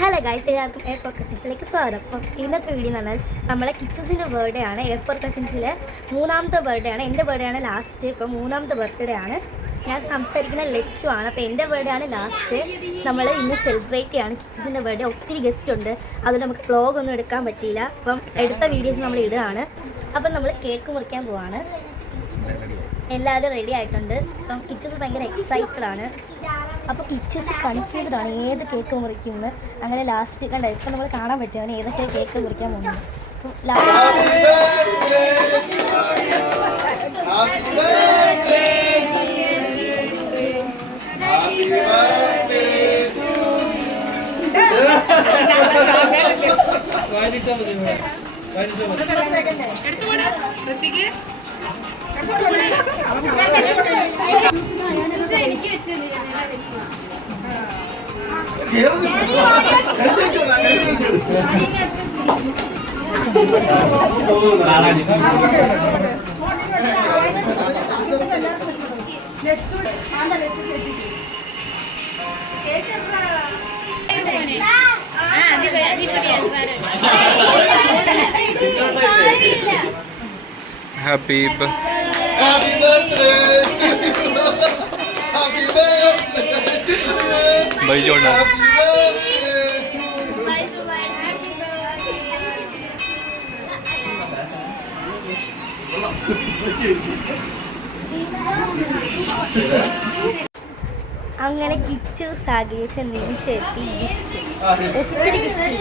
Hello guys, എല്ലാവർക്കും A four കസിൻസിലേക്ക് സ്വാഗതം. അപ്പം ഇന്നത്തെ വീഡിയോ എന്ന് പറഞ്ഞാൽ നമ്മളെ കിച്ചൂസിൻ്റെ ബർത്ത്ഡേ ആണ്. എ ഫോർ കസിൻസിലെ മൂന്നാമത്തെ ബർത്ത്ഡേ ആണ്. എൻ്റെ ബർത്ത്ഡേ ആണ് ലാസ്റ്റ്. ഇപ്പം മൂന്നാമത്തെ ബർത്ത്ഡേ ആണ്. ഞാൻ സംസാരിക്കുന്ന ലച്ചു ആണ്. അപ്പോൾ എൻ്റെ ബർത്ത്ഡേ ആണ് ലാസ്റ്റ്. നമ്മൾ ഇന്ന് സെലിബ്രേറ്റ് ചെയ്യാണ് കിച്ചൂസിൻ്റെ ബർത്ത്ഡേ. ഒത്തിരി ഗസ്റ്റ് ഉണ്ട്, അതുകൊണ്ട് നമുക്ക് വ്ളോഗൊന്നും എടുക്കാൻ പറ്റിയില്ല. അപ്പം എടുത്ത വീഡിയോസ് നമ്മൾ ഇടുകയാണ്. അപ്പം നമ്മൾ കേക്ക് മുറിക്കാൻ പോവാണ്. എല്ലാവരും റെഡി ആയിട്ടുണ്ട്. അപ്പം കിച്ചൂസ് ഭയങ്കര എക്സൈറ്റഡ് ആണ്. അപ്പോൾ കിച്ചൂസ് കൺഫ്യൂസ്ഡ് ആണ് ഏത് കേക്ക് മുറിക്കുന്നത്. അങ്ങനെ ലാസ്റ്റ് കണ്ട ഇപ്പം നമ്മൾ കാണാൻ പറ്റും അവന് ഏതൊക്കെ കേക്ക് മുറിക്കാൻ പോകുന്നത്. അപ്പം എനിക്ക് വെച്ചിരുന്നില്ല. Happy birthday. Happy birthday. Happy birthday. Bye Jordan. അങ്ങനെ കിച്ചൂസ് ആഗ്രഹിച്ച നിമിഷം എത്തി. ഒത്തിരി gift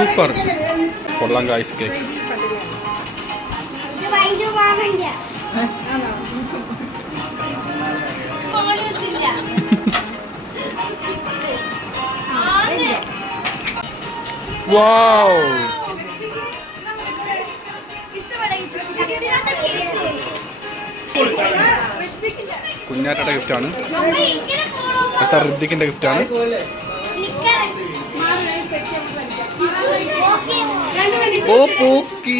Super. Kolang ice cake. Wow. കുഞ്ഞാറ്റയുടെ ഗിഫ്റ്റാണ്. അടുത്ത ഋതിക്കിന്റെ ഗിഫ്റ്റാണ്. ഓ പോക്കി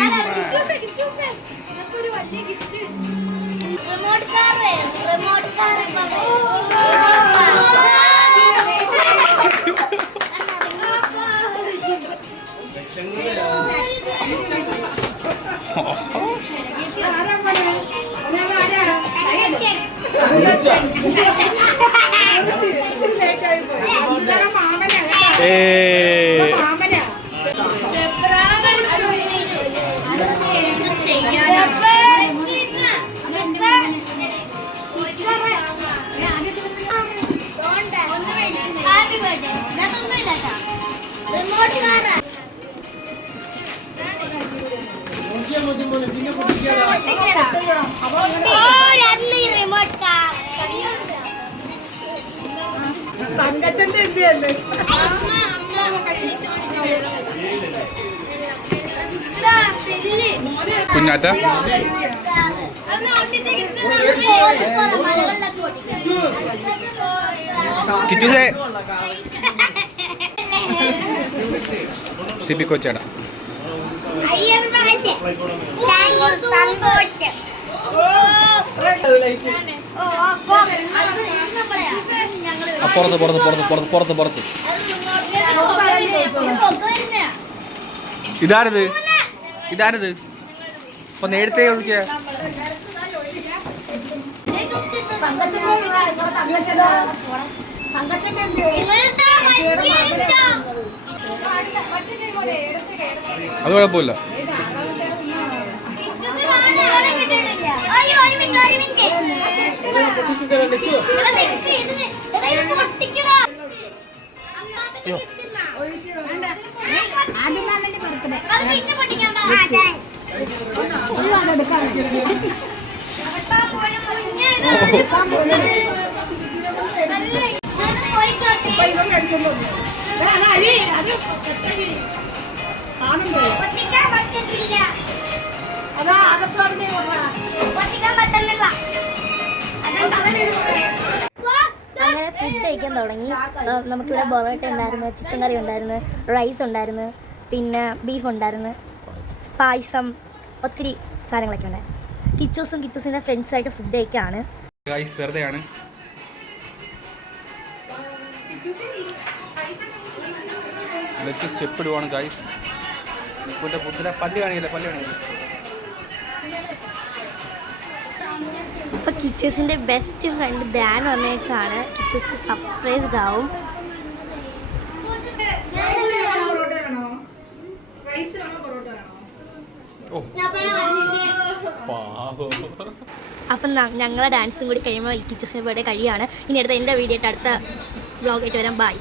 കുഞ്ഞാറ്റ കിച്ചൂസേ സിബി കൊച്ചേടാ. പുറത്ത് പുറത്ത് പുറത്ത് പുറത്ത് പുറത്ത് പുറത്ത് ഇതാരത് ഇതാരത് ഇപ്പൊ നേരത്തെ വിളിക്ക അത് കുഴപ്പമില്ല. Ano ba? അങ്ങനെ ഫുഡ് കഴിക്കാൻ തുടങ്ങി. നമുക്കിവിടെ പൊറോട്ട ഉണ്ടായിരുന്നു, ചിക്കൻ കറി ഉണ്ടായിരുന്നു, റൈസ് ഉണ്ടായിരുന്നു, പിന്നെ ബീഫ് ഉണ്ടായിരുന്നു, പായസം, ഒത്തിരി സാധനങ്ങളൊക്കെ ഉണ്ടായിരുന്നു. കിച്ചൂസിൻ്റെ ഫ്രണ്ട്സായിട്ട് ഫുഡ് കഴിക്കുകയാണ്. ഗൈസ് വെറുതെയാണ്. സ്റ്റെപ്പ് ഇടുവാണ് ഗൈസ്. പല്ല് കാണിക്കില്ല. അപ്പോൾ കിച്ചൂസിൻ്റെ ബെസ്റ്റ് ഫ്രണ്ട് ധ്യാൻ വന്നേക്കാണ്. കിച്ചൂസ് സർപ്രൈസ്ഡ് ആവും. അപ്പം ഞങ്ങളെ ഡാൻസും കൂടി കഴിയുമ്പോൾ ഈ കിച്ചൂസിൻ്റെ ബർത്ത്ഡേ കഴിയാണ്. ഇനി അടുത്ത എൻ്റെ വീഡിയോ ആയിട്ട് അടുത്ത വ്ളോഗായിട്ട് വരാം. ബൈ.